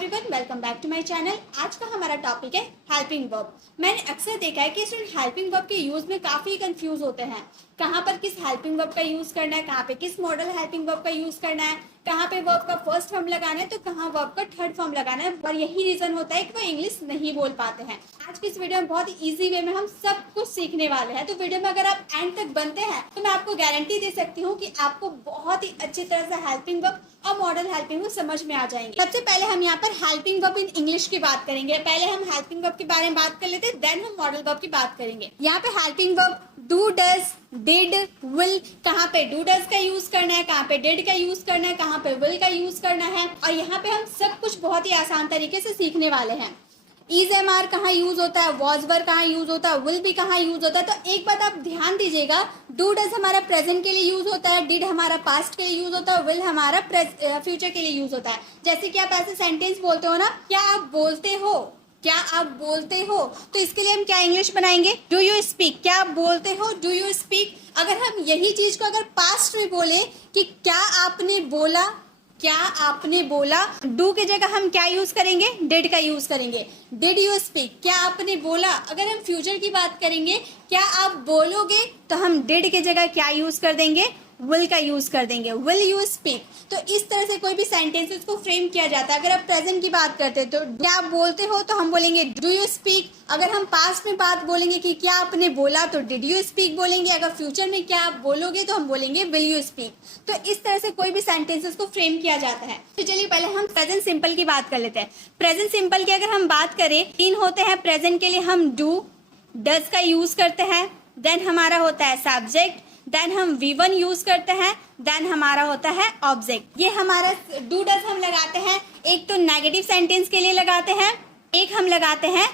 Everyone, welcome back to my channel. आज का हमारा टॉपिक है हेल्पिंग वर्ब। मैंने अक्सर देखा है कि स्टूडेंट हेल्पिंग वर्ब के यूज में काफी कंफ्यूज होते हैं। कहाँ पर किस हेल्पिंग वर्ब का यूज करना है, कहाँ पे किस मॉडल हेल्पिंग वर्ब का यूज करना है, कहाँ पे वर्ब का फर्स्ट फॉर्म लगाना है तो कहाँ वर्ब का थर्ड फॉर्म लगाना है, और यही रीजन होता है कि वो इंग्लिश नहीं बोल पाते हैं। आज की इस वीडियो में बहुत ही इजी वे में हम सब कुछ सीखने वाले हैं, तो वीडियो में अगर आप एंड तक बनते हैं तो मैं आपको गारंटी दे सकती हूँ कि आपको बहुत ही अच्छी तरह से हेल्पिंग वर्ब और मॉडल हेल्पिंग वर्ब समझ में आ जाएंगे। सबसे पहले हम यहाँ पर हेल्पिंग वर्ब इन इंग्लिश की बात करेंगे। पहले हम हेल्पिंग वर्ब के बारे में बात कर लेते हैं, देन हम मॉडल वर्ब की बात करेंगे। यहाँ पे helping verb do, does, did, will, कहाँ पे डू डज का यूज करना है, कहाँ पे डिड का यूज करना है, कहाँ पे विल का यूज करना है, और यहाँ पे हम सब कुछ बहुत ही आसान तरीके से सीखने वाले हैं। इज एम आर कहाँ यूज होता है, वॉज वर कहाँ यूज होता है, विल भी कहाँ यूज होता है। तो एक बात आप ध्यान दीजिएगा, डू डज हमारा प्रेजेंट के लिए यूज होता है, डिड हमारा पास्ट के लिए यूज होता है, विल हमारा फ्यूचर के लिए यूज होता है। जैसे कि आप ऐसे सेंटेंस बोलते हो ना, क्या आप बोलते हो, क्या आप बोलते हो, तो इसके लिए हम क्या इंग्लिश बनाएंगे, डू यू स्पीक। क्या आप बोलते हो, डू यू स्पीक। अगर हम यही चीज को अगर पास्ट में बोले कि क्या आपने बोला, क्या आपने बोला, डू की जगह हम क्या यूज करेंगे, डिड का यूज करेंगे। डिड यू स्पीक, क्या आपने बोला। अगर हम फ्यूचर की बात करेंगे, क्या आप बोलोगे, तो हम डिड की जगह क्या यूज कर देंगे, विल का यूज कर देंगे, विल यू स्पीक। तो इस तरह से कोई भी सेंटेंसेस को फ्रेम किया जाता है। अगर आप प्रेजेंट की बात करते हैं तो क्या आप बोलते हो तो हम बोलेंगे डू यू स्पीक। अगर हम पास्ट में बात बोलेंगे कि क्या आपने बोला तो डिड यू स्पीक बोलेंगे। अगर फ्यूचर में क्या आप बोलोगे तो हम बोलेंगे विल यू स्पीक। तो इस तरह से कोई भी सेंटेंसेस को फ्रेम किया जाता है। तो चलिए पहले हम प्रेजेंट सिंपल की बात कर लेते हैं। प्रेजेंट सिंपल की अगर हम बात करें, तीन होते हैं प्रेजेंट के लिए। हम डू, डज का यूज करते हैं, देन हमारा होता है सब्जेक्ट, देन हम V1 यूज करते हैं, देन हमारा होता है ऑब्जेक्ट। ये हमारा डू डज हम लगाते हैं, एक तो नेगेटिव सेंटेंस के लिए लगाते हैं, एक हम लगाते हैं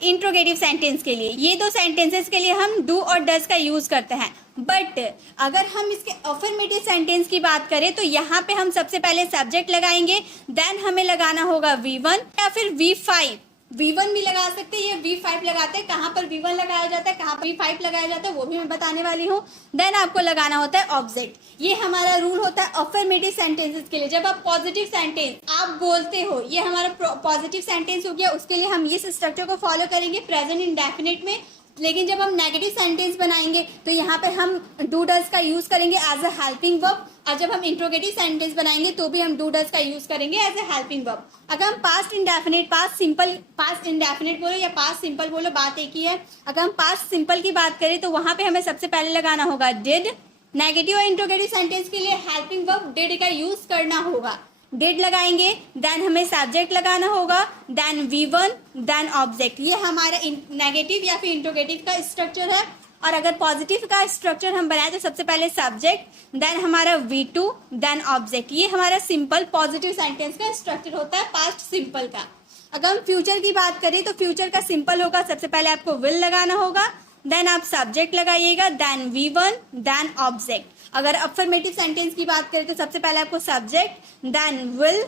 इंट्रोगेटिव सेंटेंस के लिए। ये दो सेंटेंसेस के लिए हम डू और डज का यूज करते हैं। बट अगर हम इसके अफर्मेटिव सेंटेंस की बात करें तो यहाँ पे हम सबसे पहले सब्जेक्ट लगाएंगे, देन हमें लगाना होगा V1 या फिर V5। V1 भी लगा सकते हैं या V5 लगाते हैं। कहाँ पर V1 लगाया जाता है, कहाँ पर V5 लगाया जाता है, वो भी मैं बताने वाली हूँ। देन आपको लगाना होता है ऑब्जेक्ट। ये हमारा रूल होता है अफर्मेटिव सेंटेंसेस के लिए। जब आप पॉजिटिव सेंटेंस आप बोलते हो, ये हमारा पॉजिटिव सेंटेंस हो गया, उसके लिए हम इस स्ट्रक्चर को फॉलो करेंगे प्रेजेंट इंडेफिनिट में। लेकिन जब हम नेगेटिव सेंटेंस बनाएंगे तो यहाँ पे हम डू डज का यूज करेंगे एज अ हेल्पिंग वर्ब, और जब हम इंट्रोगेटिव सेंटेंस बनाएंगे तो भी हम डू डज का यूज करेंगे एज अ हेल्पिंग वर्ब। अगर हम past indefinite, past simple, past indefinite बोलो या पास्ट सिंपल बोलो, बात एक ही है। अगर हम पास्ट सिंपल की बात करें तो वहां पे हमें सबसे पहले लगाना होगा डिड। नेगेटिव और इंट्रोगेटिव सेंटेंस के लिए हेल्पिंग वर्ब डिड का यूज करना होगा। डिड लगाएंगे, देन हमें सब्जेक्ट लगाना होगा, देन V1, देन ऑब्जेक्ट। ये हमारा नेगेटिव या फिर इंट्रोगेटिव का स्ट्रक्चर है। और अगर पॉजिटिव का स्ट्रक्चर हम बनाए तो सबसे पहले सब्जेक्ट, देन हमारा V2, देन ऑब्जेक्ट। ये हमारा सिंपल पॉजिटिव सेंटेंस का स्ट्रक्चर होता है पास्ट सिंपल का। अगर हम फ्यूचर की बात करें तो फ्यूचर का सिंपल होगा, सबसे पहले आपको विल लगाना होगा, देन आप सब्जेक्ट लगाइएगा, देन V1, देन ऑब्जेक्ट। अगर अफर्मेटिव सेंटेंस की बात करें तो सबसे पहले आपको सब्जेक्ट, देन विल,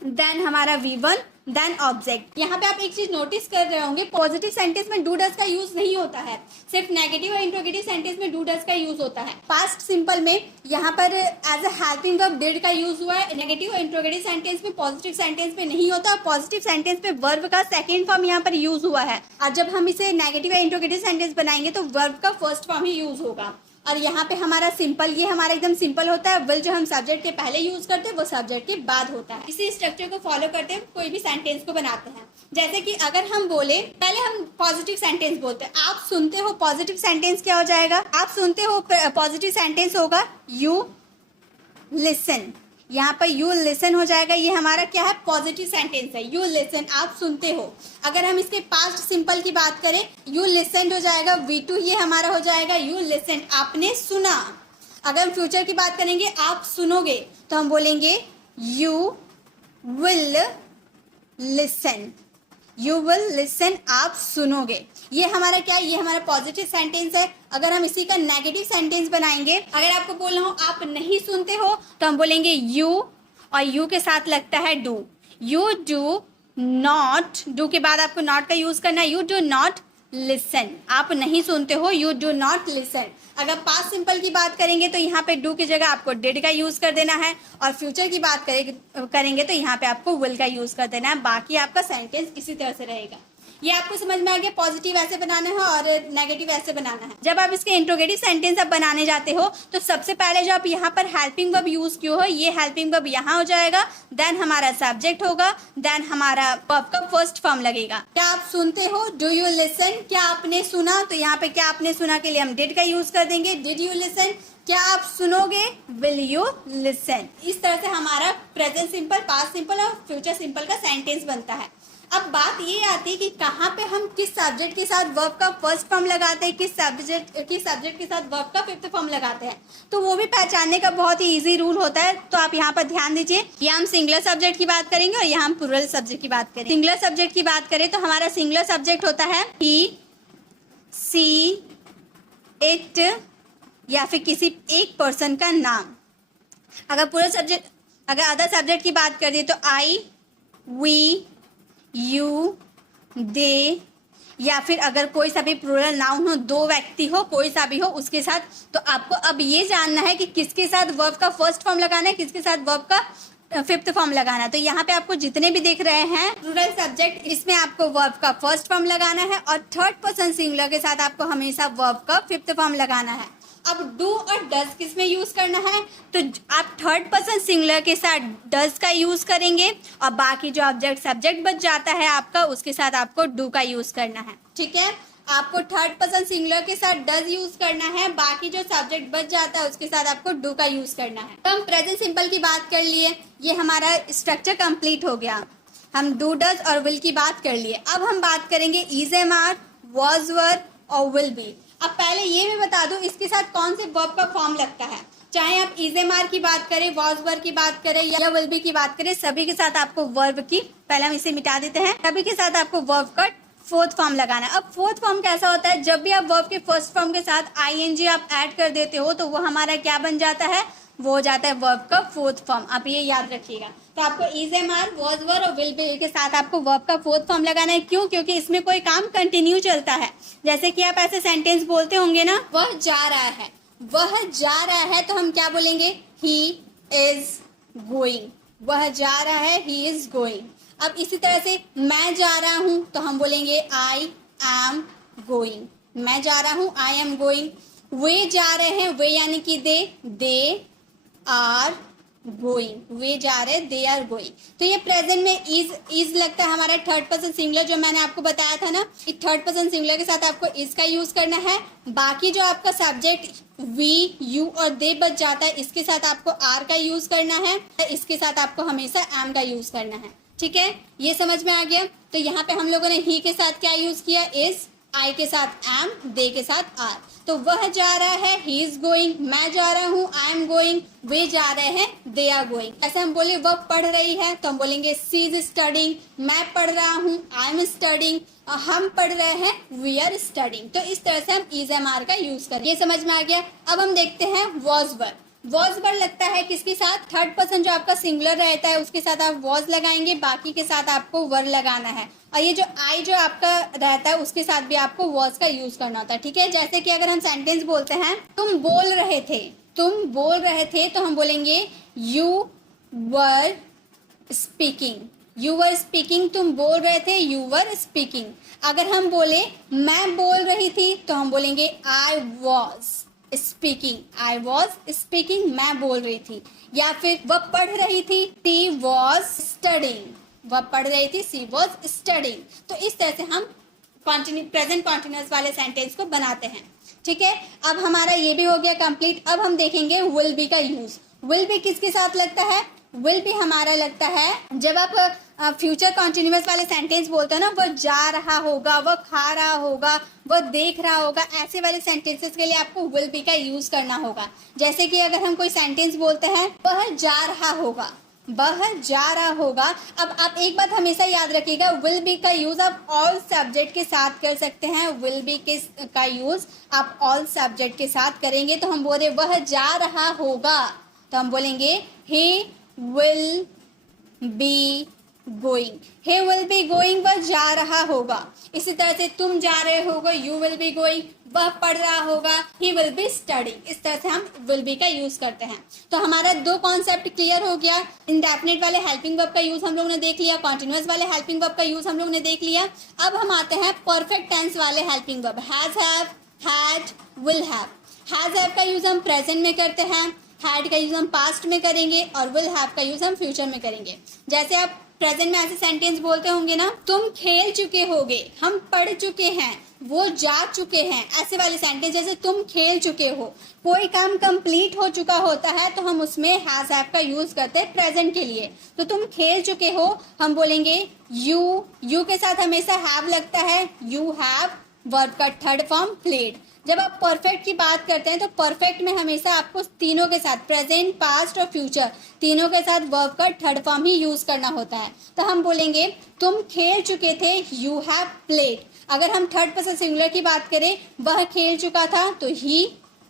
देन हमारा V1, देन ऑब्जेक्ट। यहाँ पे आप एक चीज नोटिस कर रहे होंगे, पॉजिटिव सेंटेंस में डू डज का यूज नहीं होता है, सिर्फ नेगेटिव और इंट्रोगेटिव सेंटेंस में डू डज का यूज होता है। पास्ट सिंपल में यहाँ पर as a helping verb did का यूज हुआ है। नेगेटिव और इंट्रोगेटिव सेंटेंस में, पॉजिटिव सेंटेंस में नहीं होता। पॉजिटिव सेंटेंस में वर्ब का सेकेंड फॉर्म यहाँ पर यूज हुआ है, और जब हम इसे नेगेटिव या इंट्रोगेटिव सेंटेंस बनाएंगे तो वर्ब का फर्स्ट फॉर्म ही यूज होगा। और यहाँ पे हमारा सिंपल, ये हमारा एकदम सिंपल होता है। विल जो हम सब्जेक्ट के पहले यूज करते हैं वो सब्जेक्ट के बाद होता है। इसी स्ट्रक्चर को फॉलो करते हैं कोई भी सेंटेंस को बनाते हैं। जैसे कि अगर हम बोले, पहले हम पॉजिटिव सेंटेंस बोलते हैं, आप सुनते हो, पॉजिटिव सेंटेंस क्या हो जाएगा, आप सुनते हो, पॉजिटिव सेंटेंस होगा यू लिसन। यहाँ पर यू लिसन हो जाएगा, ये हमारा क्या है, पॉजिटिव सेंटेंस है। यू लिसन, आप सुनते हो। अगर हम इसके पास्ट सिंपल की बात करें, यू लिसन हो जाएगा V2, ये हमारा हो जाएगा यू लिसन, आपने सुना। अगर हम फ्यूचर की बात करेंगे, आप सुनोगे, तो हम बोलेंगे you will listen, you will listen, आप सुनोगे। ये हमारा क्या है, ये हमारा पॉजिटिव सेंटेंस है। अगर हम इसी का नेगेटिव सेंटेंस बनाएंगे, अगर आपको बोलना हो आप नहीं सुनते हो, तो हम बोलेंगे यू, और यू के साथ लगता है do. You do not, do के बाद आपको नॉट का यूज करना है, यू डू नॉट लिसन, आप नहीं सुनते हो, यू डू नॉट लिसन। अगर पास्ट सिंपल की बात करेंगे तो यहाँ पे डू की जगह आपको डिड का यूज कर देना है, और फ्यूचर की बात करेंगे तो यहाँ पे आपको विल का यूज कर देना है। बाकी आपका सेंटेंस इसी तरह से रहेगा। ये आपको समझ में आ गया, पॉजिटिव ऐसे बनाना है और नेगेटिव ऐसे बनाना है। जब आप इसके इंट्रोगेटिव सेंटेंस आप बनाने जाते हो तो सबसे पहले जो आप यहाँ पर हेल्पिंग वर्ब यूज किए हो, ये हेल्पिंग वर्ब यहाँ हो जाएगा, देन हमारा सब्जेक्ट होगा, देन हमारा वर्ब का फर्स्ट फॉर्म लगेगा। क्या आप सुनते हो, डू यू लिसन, क्या आपने सुना, तो यहाँ पे क्या आपने सुना के लिए हम डिड का यूज कर देंगे, डिड यू लिसन। क्या आप सुनोगे, विल यू लिसन। इस तरह से हमारा प्रेजेंट सिंपल, पास्ट सिंपल और फ्यूचर सिंपल का सेंटेंस बनता है। अब बात ये आती है कि कहाँ पे हम किस सब्जेक्ट के साथ वर्ब का फर्स्ट फॉर्म लगाते हैं, किस सब्जेक्ट के साथ वर्ब का फिफ्थ फॉर्म लगाते हैं, तो वो भी पहचानने का बहुत ही इजी रूल होता है। तो आप यहाँ पर ध्यान दीजिए, यहाँ हम सिंगुलर सब्जेक्ट की बात करेंगे और यहाँ हम प्लूरल सब्जेक्ट की बात करेंगे। सिंगुलर सब्जेक्ट की बात करें तो हमारा सिंगुलर सब्जेक्ट होता है ही, सी, इट, या फिर किसी एक पर्सन का नाम। अगर अदर सब्जेक्ट की बात करें तो आई, वी, यू, दे, या फिर अगर कोई सा भी प्लूरल नाउन हो, दो व्यक्ति हो, कोई सा भी हो उसके साथ, तो आपको अब ये जानना है कि किसके साथ वर्ब का फर्स्ट फॉर्म लगाना है, किसके साथ वर्ब का फिफ्थ फॉर्म लगाना है। तो यहाँ पे आपको जितने भी दिख रहे हैं प्लूरल सब्जेक्ट, इसमें आपको वर्ब का फर्स्ट फॉर्म लगाना है, और थर्ड पर्सन सिंगुलर के साथ आपको हमेशा वर्ब का फिफ्थ फॉर्म लगाना है। अब डू और डज किस में यूज करना है, तो आप थर्ड पर्सन सिंगुलर के साथ डज का यूज करेंगे, और बाकी जो ऑब्जेक्ट सब्जेक्ट बच जाता है आपका, उसके साथ आपको डू का यूज करना है। ठीक है, आपको थर्ड पर्सन सिंगुलर के साथ डज यूज करना है, बाकी जो सब्जेक्ट बच जाता है उसके साथ आपको डू का यूज करना है। तो हम प्रेजेंट सिंपल की बात कर लिए, ये हमारा स्ट्रक्चर कंप्लीट हो गया। हम डू, डज और विल की बात कर लिए। अब हम बात करेंगे इज, एम, आर, वॉज, वर और विल बी। अब पहले ये भी बता दूं इसके साथ कौन से वर्ब का फॉर्म लगता है। चाहे आप इज, एम, आर की बात करें, वॉज, वर की बात करें या विल बी की बात करें, सभी के साथ आपको वर्ब की, पहले हम इसे मिटा देते हैं, सभी के साथ आपको वर्ब का फोर्थ फॉर्म लगाना है। अब फोर्थ फॉर्म कैसा होता है, जब भी आप वर्ब के फर्स्ट फॉर्म के साथ आईएनजी आप ऐड कर देते हो तो वो हमारा क्या बन जाता है, वो हो जाता है वर्ब का फोर्थ फॉर्म। आप ये याद रखिएगा। तो आपको इज, एम, आर, वॉज, वर और विल बी के साथ आपको वर्ब का फोर्थ फॉर्म लगाना है। क्यों? क्योंकि इसमें कोई काम कंटिन्यू चलता है। जैसे कि आप ऐसे सेंटेंस बोलते होंगे ना, वह जा रहा है, वह जा रहा है, तो हम क्या बोलेंगे, ही इज गोइंग। वह जा रहा है, ही इज गोइंग। अब इसी तरह से मैं जा रहा हूं तो हम बोलेंगे आई एम गोइंग। मैं जा रहा हूं, आई एम गोइंग। वे जा रहे हैं, वे यानी कि दे आर गोइंग। वे जा रहे, दे आर गोइंग। तो ये प्रेजेंट में इज लगता है हमारा थर्ड पर्सन सिंगुलर, जो मैंने आपको बताया था ना, इस थर्ड पर्सन सिंगुलर के साथ आपको इज का यूज करना है। बाकी जो आपका सब्जेक्ट वी, यू और दे बच जाता है, इसके साथ आपको आर का यूज करना है, इसके साथ आपको हमेशा एम का यूज करना है। ठीक है, ये समझ में आ गया। तो यहाँ पे हम लोगों ने ही के साथ क्या यूज किया, इज, आई के साथ एम, दे के साथ आर। तो वह जा रहा है, ही इज गोइंग। मैं जा रहा हूँ, आई एम गोइंग। वे जा रहे हैं, दे आर गोइंग। ऐसे हम बोले वह पढ़ रही है तो हम बोलेंगे सी इज स्टडिंग। मैं पढ़ रहा हूँ, आई एम स्टडिंग। हम पढ़ रहे हैं, वी आर स्टडिंग। तो इस तरह से हम इज, एम, आर का यूज करें। ये समझ में आ गया। अब हम देखते हैं वॉज, वर। वॉज वर लगता है किसके साथ, थर्ड पर्सन जो आपका सिंगुलर रहता है उसके साथ आप वॉज लगाएंगे, बाकी के साथ आपको वर लगाना है। और ये जो आई जो आपका रहता है उसके साथ भी आपको वॉज का यूज करना होता है। ठीक है, जैसे कि अगर हम सेंटेंस बोलते हैं, तुम बोल रहे थे, तुम बोल रहे थे, तो हम बोलेंगे you were speaking. You were speaking, तुम बोल रहे थे, यू वर स्पीकिंग। अगर हम बोले मैं बोल रही थी तो हम बोलेंगे I was speaking. I was speaking, मैं बोल रही थी। या फिर वह पढ़ रही थी, सी वॉज स्टडिंग। वह पढ़ रही थी, सी वॉज स्टडिंग। तो इस तरह से हम प्रेजेंट कॉन्टिन्यूअस वाले सेंटेंस को बनाते हैं। ठीक है, अब हमारा ये भी हो गया कंप्लीट। अब हम देखेंगे विल बी का यूज। विल बी किसके साथ लगता है, विल बी हमारा लगता है जब आप फ्यूचर कॉन्टिन्यूअस वाले सेंटेंस बोलते हैं ना, वह जा रहा होगा, वह खा रहा होगा, वह देख रहा होगा, ऐसे वाले सेंटेंसेस के लिए आपको विल बी का यूज करना होगा। जैसे कि अगर हम कोई सेंटेंस बोलते हैं, वह जा रहा होगा, वह जा रहा होगा। अब आप एक बात हमेशा याद रखिएगा, विल बी का यूज आप ऑल सब्जेक्ट के साथ कर सकते हैं। विल बी का यूज आप ऑल सब्जेक्ट के साथ करेंगे तो हम बोले वह जा रहा होगा, तो हम बोलेंगे he will be going. he will be going, वह जा रहा होगा। इसी तरह से तुम जा रहे होगे, you will be going, वह पढ़ रहा होगा, he will be studying। इस तरह से हम will be का यूज करते हैं। तो हमारा दो कॉन्सेप्ट क्लियर हो गया। इंडेफिनिट वाले हेल्पिंग वर्ब का यूज हम लोगों ने देख लिया, कॉन्टिन्यूअस वाले हेल्पिंग वर्ब का यूज हम लोगों ने देख लिया। अब हम आते हैं परफेक्ट टेंस वाले helping verb, has, have, had, will have. Has have का यूज हम प्रेजेंट में करते हैं, हैड का यूज हम पास्ट में करेंगे और विल हैव का यूज हम फ्यूचर में करेंगे। जैसे आप प्रेजेंट में ऐसे सेंटेंस बोलते होंगे ना, तुम खेल चुके होगे, हम पढ़ चुके हैं, वो जा चुके हैं, ऐसे वाले सेंटेंस। जैसे तुम खेल चुके हो, कोई काम कंप्लीट हो चुका होता है तो हम उसमें हैज हैव का यूज करते हैं प्रेजेंट के लिए। तो तुम खेल चुके हो, हम बोलेंगे यू के साथ हमेशा हैव लगता है, यू हैव, वर्ब का थर्ड फॉर्म प्लेड। जब आप परफेक्ट की बात करते हैं तो परफेक्ट में हमेशा आपको तीनों के साथ, प्रेजेंट, पास्ट और फ्यूचर, तीनों के साथ वर्ब का थर्ड फॉर्म ही यूज करना होता है। तो हम बोलेंगे तुम खेल चुके थे, यू हैव प्लेड। अगर हम थर्ड पर्सन सिंगुलर की बात करें, वह खेल चुका था, तो ही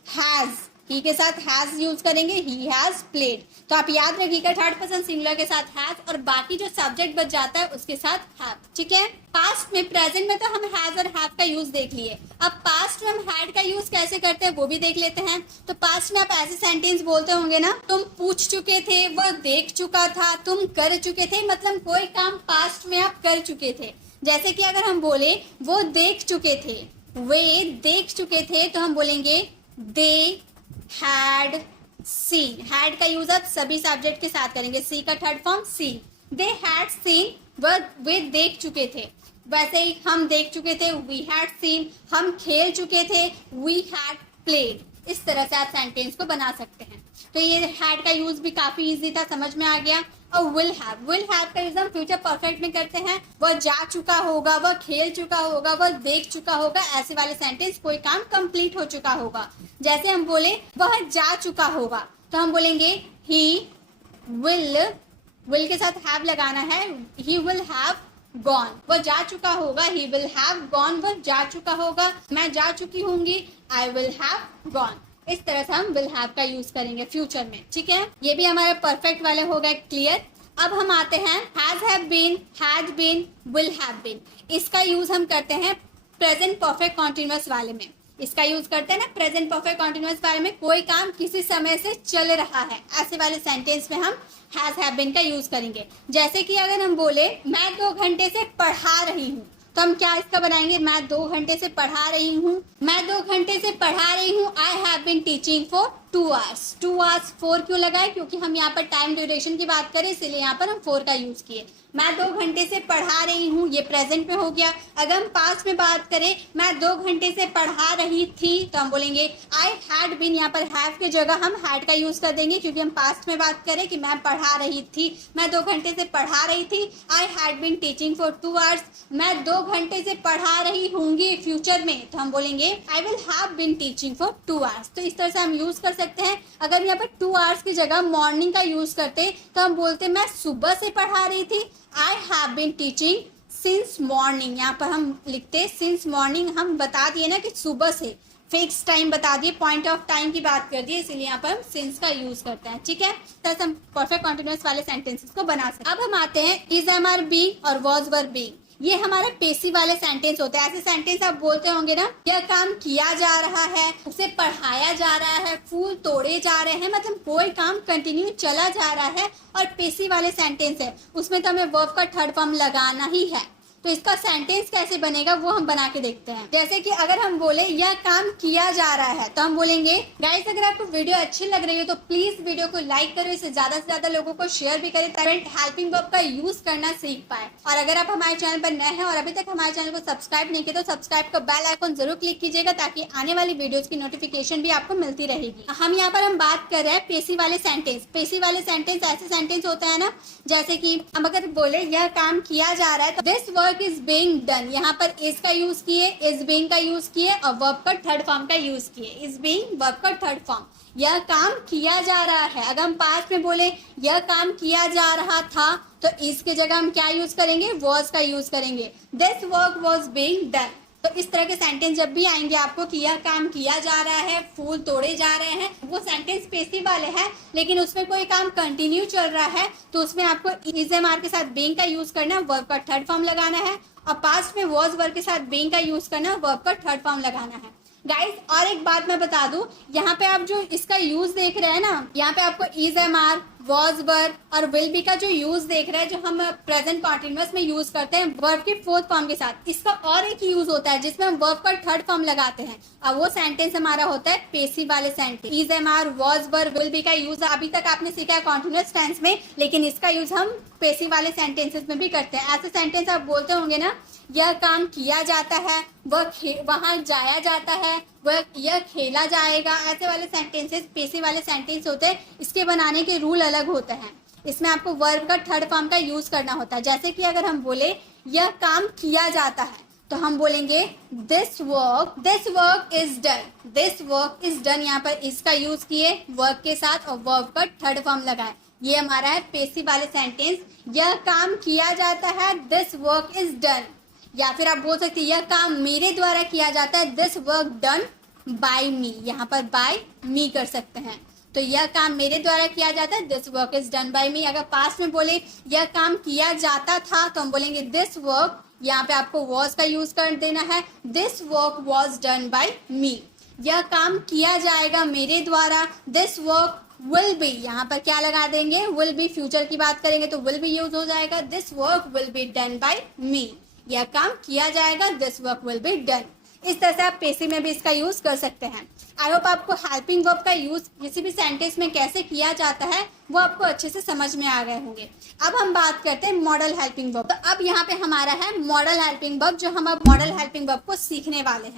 हैज, ही के साथ हैज यूज करेंगे, ही हैज प्लेड। तो आप याद रखिएगा थर्ड पर्सन सिंगुलर के साथ हैज और बाकी जो सब्जेक्ट बच जाता है उसके साथ हैव, ठीक है। पास्ट में, प्रेजेंट में तो हम हैज और हैव का यूज देख लिए। अब पास्ट में हम हैड का यूज कैसे करते हैं वो भी देख लेते हैं। तो पास्ट में आप ऐसे सेंटेंस बोलते होंगे ना, तुम पूछ चुके थे, वह देख चुका था, तुम कर चुके थे, मतलब कोई काम पास्ट में आप कर चुके थे। जैसे कि अगर हम बोले वो देख चुके थे, वे देख चुके थे, तो हम बोलेंगे दे हैड सीन। हैड का यूज आप सभी सब्जेक्ट के साथ करेंगे, सी का third form seen. They had seen, वे देख चुके थे। वैसे ही हम देख चुके थे, वी हैड सीन। हम खेल चुके थे, वी हैड प्लेड। इस तरह से आप सेंटेंस को बना सकते हैं। तो ये हैड का यूज भी काफी इजी था, समझ में आ गया। और विल हैव का यूज हम फ्यूचर परफेक्ट में करते हैं। वह जा चुका होगा, वह खेल चुका होगा, वह देख चुका होगा, ऐसे वाले सेंटेंस, कोई काम कंप्लीट हो चुका होगा। जैसे हम बोले वह जा चुका होगा, तो हम बोलेंगे ही विल के साथ हैव लगाना है, ही विल हैव गॉन। वह जा चुका होगा, ही विल हैव गॉन, वह जा चुका होगा, मैं जा चुकी होंगी, आई विल हैव गॉन। इस तरह से हम विल हैव का यूज करेंगे फ्यूचर में, ठीक है। ये भी हमारे परफेक्ट वाले हो गए क्लियर। अब हम आते हैं has have been, had been, will have been. इसका यूज हम करते हैं प्रेजेंट परफेक्ट कॉन्टिन्यूअस वाले में। इसका यूज करते हैं ना प्रेजेंट परफेक्ट कॉन्टिन्यूअस वाले में, कोई काम किसी समय से चल रहा है, ऐसे वाले सेंटेंस में हम हैज हैव बीन का यूज करेंगे। जैसे कि अगर हम बोले मैं 2 घंटे से पढ़ा रही हूँ, तो हम क्या इसका बनाएंगे, मैं 2 घंटे से पढ़ा रही हूँ। मैं 2 घंटे से पढ़ा रही हूँ, I have been teaching for 2 hours। 2 hours 4 क्यों लगाए, क्योंकि हम यहाँ पर टाइम ड्यूरेशन की बात करें, इसलिए यहाँ पर हम 4 का यूज किए। मैं 2 घंटे से पढ़ा रही हूँ, ये प्रेजेंट में हो गया। अगर हम पास्ट में बात करें, मैं 2 घंटे से पढ़ा रही थी, तो हम बोलेंगे आई हैड बीन। यहाँ पर हैव की जगह हम हैड का यूज कर देंगे, क्योंकि हम पास्ट में बात करें कि मैं पढ़ा रही थी, मैं 2 घंटे से पढ़ा रही थी। I had been teaching for 2 hours। मैं 2 घंटे से पढ़ा रही होंगी फ्यूचर में, तो हम बोलेंगे I will have been teaching for 2 hours। तो इस तरह से हम यूज कर सकते हैं। अगर यहाँ पर 2 hours की जगह मॉर्निंग का यूज करते, तो हम बोलते मैं सुबह से पढ़ा रही थी, I have been teaching since morning. यहाँ पर हम लिखते सिंस मॉर्निंग, हम बता दिए ना कि सुबह से, फिक्स टाइम बता दिए, पॉइंट ऑफ टाइम की बात कर दी, इसीलिए यहाँ पर हम सिंस का यूज करते हैं, ठीक है। तो हम परफेक्ट कॉन्टिन्यूअस वाले सेंटेंसेस को बना सकते हैं। अब हम आते हैं इज, एम, आर, बीइंग और वाज, वर, बीइंग। ये हमारे पेसिव वाले सेंटेंस होते हैं। ऐसे सेंटेंस आप बोलते होंगे ना, यह काम किया जा रहा है, उसे पढ़ाया जा रहा है, फूल तोड़े जा रहे हैं, मतलब कोई काम कंटिन्यू चला जा रहा है। और पेसिव वाले सेंटेंस है, उसमें तो हमें वर्ब का थर्ड फॉर्म लगाना ही है। तो इसका सेंटेंस कैसे बनेगा वो हम बना के देखते हैं। जैसे कि अगर हम बोले यह काम किया जा रहा है, तो हम बोलेंगे गाइस अगर आपको वीडियो अच्छी लग रही है तो प्लीज वीडियो को लाइक करो, इसे ज्यादा से ज्यादा लोगों को शेयर भी करें, ताकि हेल्पिंग वर्ब का यूज करना सीख पाए। और अगर आप हमारे चैनल पर नए हैं और अभी तक हमारे चैनल को सब्सक्राइब नहीं किया तो सब्सक्राइब का बेल आइकन जरूर क्लिक कीजिएगा, ताकि आने वाली वीडियोज की नोटिफिकेशन भी आपको मिलती रहेगी। हम यहाँ पर हम बात कर रहे हैं पेसिव वाले सेंटेंस। पेसिव वाले सेंटेंस ऐसे सेंटेंस होते हैं ना, जैसे कि हम अगर बोले यह काम किया जा रहा है, तो this work is being done. यहाँ पर इज का यूज किए, इज बीइंग का यूज किए और वर्ब का थर्ड फॉर्म का यूज किए। इज बीइंग वर्ब का थर्ड फॉर्म, यह काम किया जा रहा है। अगर हम पास्ट में बोले यह काम किया जा रहा था, तो इस की जगह हम क्या यूज करेंगे, वॉज का यूज करेंगे। This work was being done. तो इस तरह के सेंटेंस जब भी आएंगे आपको कि यह काम किया जा रहा है, फूल तोड़े जा रहे हैं, वो सेंटेंस पेसिव वाले हैं, लेकिन उसमें कोई काम कंटिन्यू चल रहा है तो उसमें आपको इज एम आर के साथ बीइंग का यूज करना, वर्ब का थर्ड फॉर्म लगाना है, और पास्ट में वॉज वर्ब के साथ बीइंग का यूज करना, वर्ब का थर्ड फॉर्म लगाना है। गाइस और एक बात मैं बता दूं, यहाँ पे आप जो इसका यूज देख रहे हैं ना, यहाँ पे आपको is am are, was verb और विल बी का जो यूज देख रहे हैं, जो हम प्रेजेंट कॉन्टिन्यूअस में यूज करते हैं वर्ब के फोर्थ फॉर्म के साथ, इसका और एक यूज होता है जिसमें हम वर्ब का थर्ड फॉर्म लगाते हैं, और वो सेंटेंस हमारा होता है पेसिव वाले sentence. Is am are, was verb, will be का यूज अभी तक आपने सीखा है कॉन्टिन्यूअस टेंस में, लेकिन इसका यूज हम पेसिव वाले सेंटेंसेस में भी करते हैं। ऐसे सेंटेंस आप बोलते होंगे ना, यह काम किया जाता है, वहाँ जाया जाता है, यह खेला जाएगा, ऐसे वाले सेंटेंसेस पेसिव वाले सेंटेंस होते हैं। इसके बनाने के रूल अलग होते हैं, इसमें आपको वर्ब का थर्ड फॉर्म का यूज करना होता है। जैसे कि अगर हम बोले यह काम किया जाता है तो हम बोलेंगे this work is done, this work is done. यहाँ पर इसका यूज किए वर्ब के साथ और वर्ब का थर्ड फॉर्म लगाए, ये हमारा है पेसिव वाले सेंटेंस। यह काम किया जाता है, दिस वर्क इज डन। या फिर आप बोल सकते हैं यह काम मेरे द्वारा किया जाता है, दिस वर्क डन बाय मी। यहाँ पर बाय मी कर सकते हैं, तो यह काम मेरे द्वारा किया जाता है, this work is done by me. अगर पास्ट में बोले यह काम किया जाता था तो हम बोलेंगे दिस वर्क, यहाँ पे आपको वॉज का यूज कर देना है, this work was done by me. यह काम किया जाएगा मेरे द्वारा, दिस वर्क विल बी, यहाँ पर क्या लगा देंगे, विल बी, फ्यूचर की बात करेंगे तो विल बी यूज हो जाएगा, this work will be done by me. यह काम किया जाएगा, this work will be done. इस तरह से आप पेसिव में भी इसका यूज कर सकते हैं। आई होप आपको हेल्पिंग वर्ब का यूज किसी भी सेंटेंस में कैसे किया जाता है वो आपको अच्छे से समझ में आ गए होंगे। अब हम बात करते हैं मॉडल हेल्पिंग वर्ब। तो अब यहाँ पे हमारा है मॉडल हेल्पिंग वर्ब, जो हम अब मॉडल हेल्पिंग वर्ब को सीखने वाले हैं।